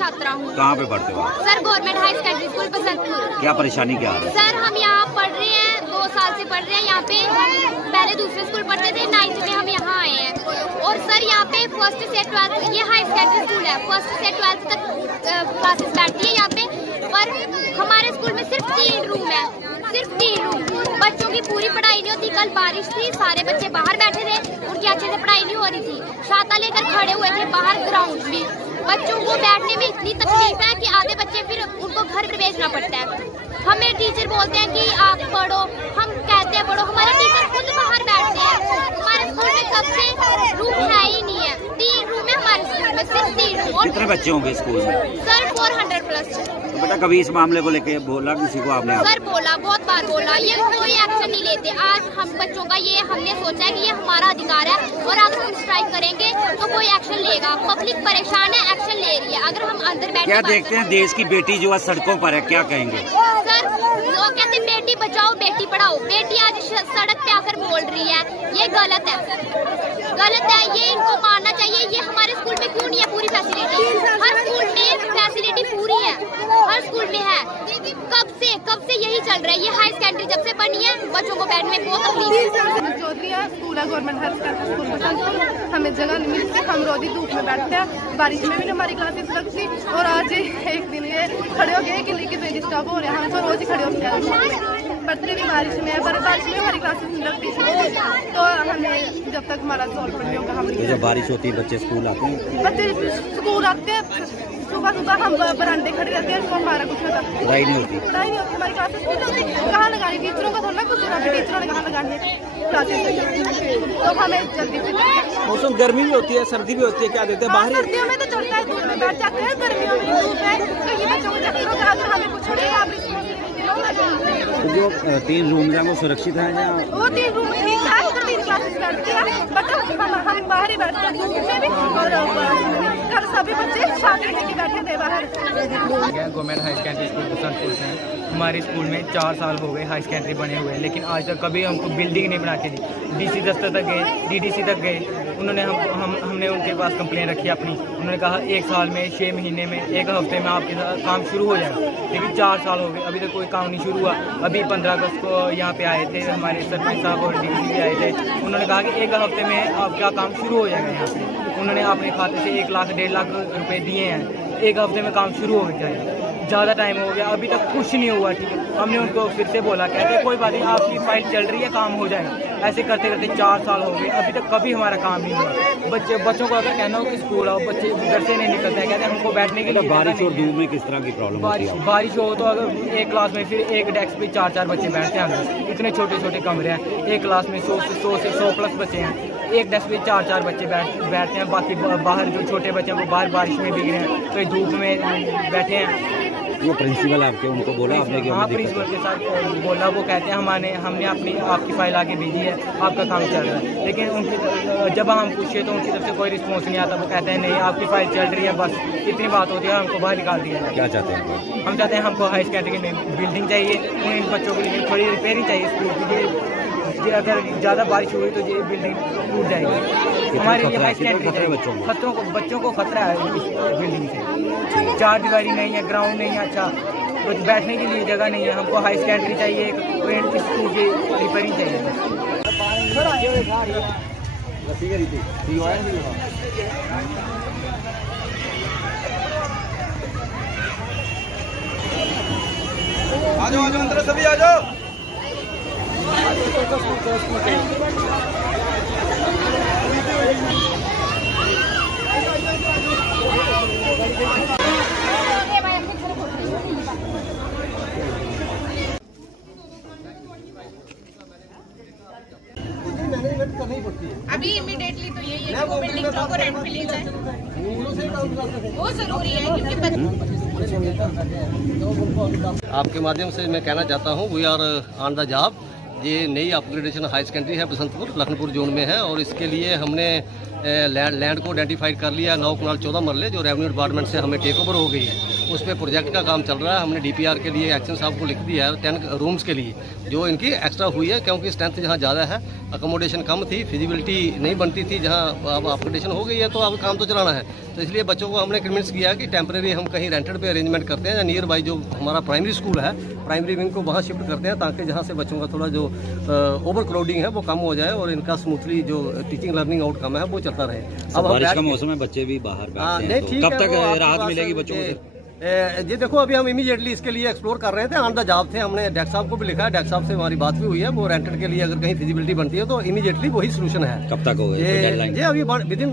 छात्रा हूँ। कहाँ पे पढ़ते हो? Sir government high secondary school Basantpur. क्या परेशानी क्या है? सर हम यहाँ पढ़ रहे हैं, 2 साल से पढ़ रहे हैं यहाँ पे। पहले दूसरे स्कूल पढ़ते थे, 9th में हम यहाँ आए हैं। और सर यहाँ पे 1st से 12th, ये हाई सेकेंडरी स्कूल है, 1st से 12th तक क्लासेस बैठती है यहाँ पे। पर हमारे स्कूल में सिर्फ 3 रूम है, सिर्फ 3 रूम। बच्चों की पूरी पढ़ाई नहीं होती। कल बारिश थी, सारे बच्चे बाहर बैठे थे, उनकी अच्छे से पढ़ाई नहीं हो रही थी। छाता लेकर खड़े हुए थे बाहर ग्राउंड में। बच्चों को बैठने में इतनी तकलीफ है कि आधे बच्चे फिर उनको घर पे भेजना पड़ता है। हमें टीचर बोलते हैं कि आप पढ़ो, हम कहते हैं पढ़ो, हमारे टीचर खुद बाहर बैठते हैं। हमारे स्कूल में कब से रूम है ही नहीं है, 3 रूम है हमारे स्कूल में, सिर्फ 3 रूम। कितने बच्चे होंगे स्कूल में? Sir 400 plus. तो बेटा कभी इस मामले को लेके बोला किसी को आपने? सर बोला, बहुत बार बोला, ये कोई एक्शन नहीं लेते। आज हम बच्चों का ये हमने सोचा है कि ये हमारा अधिकार है और अगर हम स्ट्राइक करेंगे तो कोई एक्शन लेगा। पब्लिक परेशान है, एक्शन ले रही है। अगर हम अंदर बैठ क्या देखते हैं देश की बेटी जो आज सड़कों पर है, क्या कहेंगे? सर लोग कहते हैं बेटी बचाओ बेटी पढ़ाओ। बेटी आज सड़क पे आकर बोल रही है, ये गलत है, गलत है। ये इनको मानना चाहिए। ये हमारे स्कूल में क्यों नहीं है पूरी फैसिलिटी? हर स्कूल में फैसिलिटी पूरी है, हर स्कूल में है। कब से यही चल रहा है। ये हाई सेकेंडरी जब से बनी है, बच्चों को बैठने में बहुत तकलीफ है। चौधरी है, स्कूल है government high secondary school Basantpur. हमें जगह नहीं मिलती, हम रोज ही धूप में बैठते हैं। बारिश में भी हमारी क्लासेस लगती और आज एक दिन ये खड़े हो गए कि लेकिन डिस्टर्ब हो रहे हैं। हम तो रोज ही खड़े होते हैं, पढ़ते भी बारिश में है, पर बारिश में हमारी क्लासेस नहीं लगती। तो हमें जब तक हमारा सॉल्व नहीं होगा हम। तो जब बारिश होती है बच्चे स्कूल आते हैं? बच्चे स्कूल आते हैं, सुबह सुबह हम बरामदे खड़े रहते हैं, तो हमारा कुछ होता है। पढ़ाई नहीं होती, पढ़ाई नहीं होती, हमारी क्लासेस नहीं होती। कहाँ लगानी? टीचरों का थोड़ा कुछ होना, टीचरों ने कहाँ लगानी है क्लासेस? तो हमें जल्दी से। मौसम गर्मी भी होती है, सर्दी भी होती है, क्या देते हैं बाहर? सर्दियों में तो चलता है, धूप में बैठ जाते हैं, गर्मियों में धूप है तो ये बच्चों को चक्कर होगा। अगर हमें कुछ नहीं आप तो जो 3 रूम है वो सुरक्षित है या? वो 3 रूम ठीक है, उधर 3 क्लासेस बैठती है, बट हम बाहर ही बैठते हैं धूप में भी। और कल सभी बच्चे छाते लेके बैठे थे बाहर। Government high secondary school Basantpur से। हमारे स्कूल में 4 साल हो गए हाई सेकेंडरी बने हुए, लेकिन आज तक कभी हमको बिल्डिंग नहीं बना के दी। डीसी दफ्तर तक गए, डीडीसी तक गए, उन्होंने हमने उनके पास कंप्लेन रखी अपनी। उन्होंने कहा 1 साल में, 6 महीने में, 1 हफ्ते में आपके साथ काम शुरू हो जाएगा। लेकिन 4 साल हो गए, अभी तक कोई काम नहीं शुरू हुआ। अभी 15 अगस्त को यहाँ पे आए थे हमारे सरपंच साहब और डीसी भी आए थे। उन्होंने कहा कि 1 हफ्ते में आपका काम शुरू हो जाएगा यहाँ पे। उन्होंने अपने खाते से 1 लाख 1.5 लाख रुपए दिए हैं। एक हफ्ते में काम शुरू हो गया है, ज़्यादा टाइम हो गया, अभी तक कुछ नहीं हुआ। ठीक है, हमने उनको फिर से बोला, कहते कोई बात नहीं, आपकी फाइल चल रही है, काम हो जाएगा। ऐसे करते करते 4 साल हो गए, अभी तक कभी हमारा काम नहीं हुआ। बच्चों को अगर कहना हो कि स्कूल आओ, बच्चे घर से नहीं निकलते हैं, कहते हैं हमको बैठने के लिए। बारिश और धूप में किस तरह की प्रॉब्लम होती है? बारिश हो तो अगर एक क्लास में फिर एक डेस्क पे 4-4 बच्चे बैठते हैं अंदर, इतने छोटे छोटे कमरे हैं। एक क्लास में 100 से 100 प्लस बच्चे हैं, एक डेस्क पे 4-4 बच्चे बैठते हैं। बाकी बाहर जो छोटे बच्चे हैं वो बाहर बारिश में भीग रहे हैं, कोई धूप में बैठे हैं। वो प्रिंसिपल आपके उनको बोला आपने कि हाँ, प्रिंसिपल के साथ बोला, वो कहते हैं हमने आपकी फाइल आगे भेजी है, आपका काम चल रहा है। लेकिन उनकी जब हम पूछे तो उनकी तरफ से कोई रिस्पॉन्स नहीं आता। वो कहते हैं नहीं, आपकी फाइल चल रही है, बस इतनी बात होती है, हमको बाहर निकाल दिया है। क्या चाहते हैं? हम चाहते हैं हमको हाई सेकेंडरी में बिल्डिंग चाहिए, इन बच्चों के लिए थोड़ी रिपेयरिंग चाहिए स्कूल की। ये अगर ज़्यादा बारिश हुई तो ये बिल्डिंग टूट जाएगी। हमारे लिए हाई सेकेंडरी बच्चों को खतरा है इस बिल्डिंग से। 4 दीवारी नहीं है, ग्राउंड नहीं है, अच्छा कुछ बैठने के लिए जगह नहीं है। हमको हाई सेकेंडरी चाहिए, एक स्कूल की रिपेयरिंग चाहिए। आ जाओ अंदर सभी आ जाओ। अभी इमीडिएटली तो यही है कि वो बिल्डिंग को रेंट पे ले जाए, वो जरूरी है क्योंकि आपके माध्यम से मैं कहना चाहता हूँ we are on the job. ये नई अपग्रेडेशन हाई सेकेंडरी है बसंतपुर लखनपुर जोन में है और इसके लिए हमने लैंड को आइडेंटिफाइड कर लिया 9 कनाल 14 मरले जो रेवेन्यू डिपार्टमेंट से हमें टेक ओवर हो गई है। उस पर प्रोजेक्ट का काम चल रहा है। हमने डीपीआर के लिए एक्शन साहब को लिख दिया है 10 रूम्स के लिए जो इनकी एक्स्ट्रा हुई है, क्योंकि स्ट्रेंथ जहाँ ज़्यादा है, अकोमोडेशन कम थी, फिजिबिलिटी नहीं बनती थी, जहाँ अब अपग्रेडेशन हो गई है तो अब काम तो चलाना है। तो इसलिए बच्चों को हमने कन्विंस किया कि टेम्परेरी हम कहीं रेंटेड पे अरेंजमेंट करते हैं या नियर बाई जो हमारा प्राइमरी स्कूल है, प्राइमरी विंग को वहाँ शिफ्ट करते हैं ताकि जहाँ से बच्चों का थोड़ा जो ओवर क्राउडिंग है वो कम हो जाए और इनका स्मूथली जो टीचिंग लर्निंग आउटकम है वो चलता रहे। अब बारिश का मौसम है, बच्चे भी बाहर बैठते हैं, तो कब तक राहत मिलेगी बच्चों को? जी देखो, अभी हम इमीडिएटली इसके लिए एक्सप्लोर कर रहे थे, ऑन द जॉब थे। हमने डॉक्टर साहब को भी लिखा है, डॉक्टर साहब से हमारी बात भी हुई है, वो रेंटेड के लिए अगर कहीं फिजिबिलिटी बनती है तो इमीडिएटली वही सोल्यूशन है। कब तक होगा डेडलाइन? ये अभी विद इन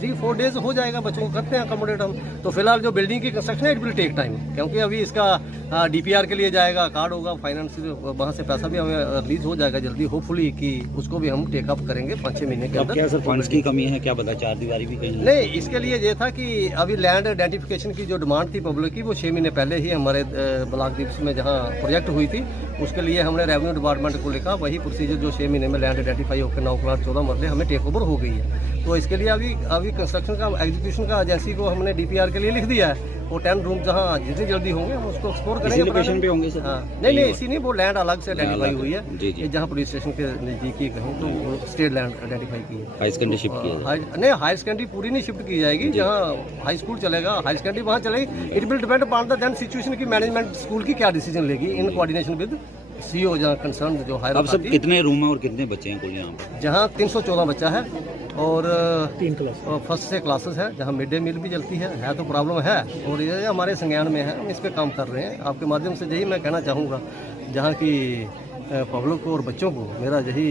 3-4 डेज हो जाएगा, बच्चों को करते हैं अकोमोडेट हम। तो फिलहाल जो बिल्डिंग की कंस्ट्रक्शन है इट विल टेक टाइम, क्योंकि अभी इसका डीपीआर के लिए जाएगा, कार्ड होगा, फाइनेंस वहाँ से पैसा भी हमें रिलीज हो जाएगा जल्दी, होपफुली कि उसको भी हम टेकअप करेंगे 5-6 महीने के अंदर। क्या सर फंड्स की कमी है, क्या पता 4 दीवारी भी कहीं नहीं? इसके लिए ये था कि अभी लैंड आइडेंटिफिकेशन की जो डिमांड थी पब्लिक की वो 6 महीने पहले ही हमारे ब्लॉक दीप्स में जहाँ प्रोजेक्ट हुई थी उसके लिए हमने रेवेन्यू डिपार्टमेंट को लिखा, वही प्रोसीजर जो 6 महीने में लैंड आइडेंटिफाई होकर 9 कनाल 14 मरले हमें टेक ओवर हो गई है। तो इसके लिए अभी कंस्ट्रक्शन का एग्जीक्यूशन का एजेंसी को हमने डीपीआर के लिए लिख दिया है। वो 10 रूम जहाँ जितनी जल्दी होंगे हम उसको एक्सप्लोर करेंगे। लोकेशन पे होंगे सर? हाँ, नहीं इसी नहीं, वो लैंड अलग से आइडेंटिफाई हुई है, जहाँ पुलिस स्टेशन के नजदीकी कहीं तो स्टेट लैंड आइडेंटिफाई की है। हाई सेकेंडरी शिफ्ट किया? नहीं, हाई सेकेंडरी पूरी नहीं शिफ्ट की जाएगी, जहाँ हाई स्कूल चलेगा हाई सेकेंडरी वहाँ चलेगी। It will depend upon the then situation की मैनेजमेंट स्कूल की क्या डिसीजन लेगी इन कोऑर्डिनेशन विद सीईओ जहाँ कंसर्न जो हायर। अब सब कितने रूम है और कितने बच्चे हैं कुल यहाँ पर? जहाँ 314 बच्चा है और 3 क्लास फर्स्ट से क्लासेस है, जहाँ मिड डे मील भी चलती है तो प्रॉब्लम है और ये हमारे संज्ञान में है, हम इस पर काम कर रहे हैं। आपके माध्यम से यही मैं कहना चाहूँगा, जहाँ की पब्लिक को और बच्चों को मेरा यही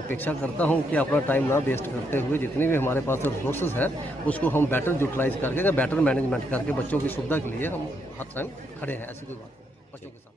अपेक्षा करता हूँ कि अपना टाइम ना वेस्ट करते हुए जितने भी हमारे पास रिसोर्सेज है उसको हम बेटर यूटिलाइज करके या बेटर मैनेजमेंट करके बच्चों की सुविधा के लिए हम हर टाइम खड़े हैं। ऐसी कोई बात नहीं, बच्चों के साथ।